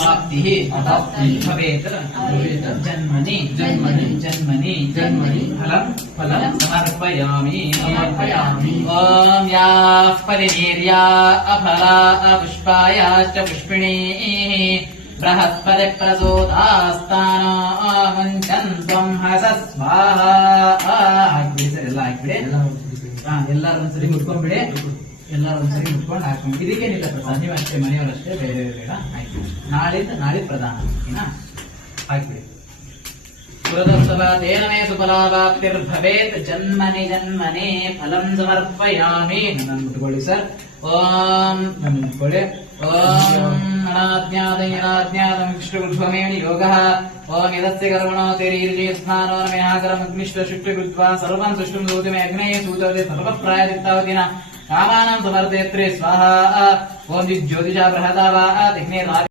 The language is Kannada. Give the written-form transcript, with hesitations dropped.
अवाप्तिः भवेत् जन्मनि फलं समर्पयामि ॐ याः परिवीर्या अफला अपुष्पायाश्च पुष्पिणीः बृहस्पति प्रसूतास्तानो मुञ्चन् त्वं हस स्वाहा ಎಲ್ಲರೂ ಒಂದ್ಸರಿ ಮುಟ್ಕೊಂಡ್ಬಿಡಿ ಎಲ್ಲರೂ ಒಂದ್ಸರಿ ಮುಟ್ಕೊಂಡು ಹಾಕೊಂಡು ಇದಕ್ಕೇನಿಲ್ಲ ಪ್ರಧಾನ ನೀವು ಅಷ್ಟೇ ಮನೆಯವರಷ್ಟೇ ಬೇರೆ ಬೇಡ ಆಯ್ತು ನಾಳೆ ಪ್ರಧಾನ ಓಕೆನಾ ಹಾಕ್ಬಿಡಿ ಸುರದಸ್ತವಾದೇನ ಮೇ ಸುಫಲಾವಾಪ್ತಿರ್ಭವೇತ್ ಜನ್ಮನಿ ಫಲಂ ಸಮರ್ಪಯಾಮಿ ನನ್ನ ಮುಟ್ಕೊಳ್ಳಿ ಸರ್ ಓಂ ನನ್ನ ಮುಟ್ಕೊಳ್ಳಿ ಓಂ ಅನಾಜ್ಞಾತಂ ವಿಷ್ಣುಗುರುಧ್ವಮೇಣಿ ಯೋಗಃ ಓಂ ಯದಸ್ಯ ಕರ್ಮಣೋ ತೇರೀರ್ಜಿ ಸ್ನಾನೋ ನಮೇಹಾಕರಮಗ್ನಿಷ್ಠ ಶಿಷ್ಟಗುರುಧ್ವಾ ಸರ್ವಂ ಸುಷ್ಟುಂ ಸೂತಿಮೇ ಅಗ್ನೇಯ ಸೂತವತೆ ಸರ್ವಪ್ರಾಯದಿತ್ತಾವತಿನ ಕಾಮಾನಾಂ ಸಮರ್ಥಯತ್ರೆ ಸ್ವಾಹಾ ಓಂ ಜ್ಯೋತಿಷಾ ಬೃಹತಾ ವಾ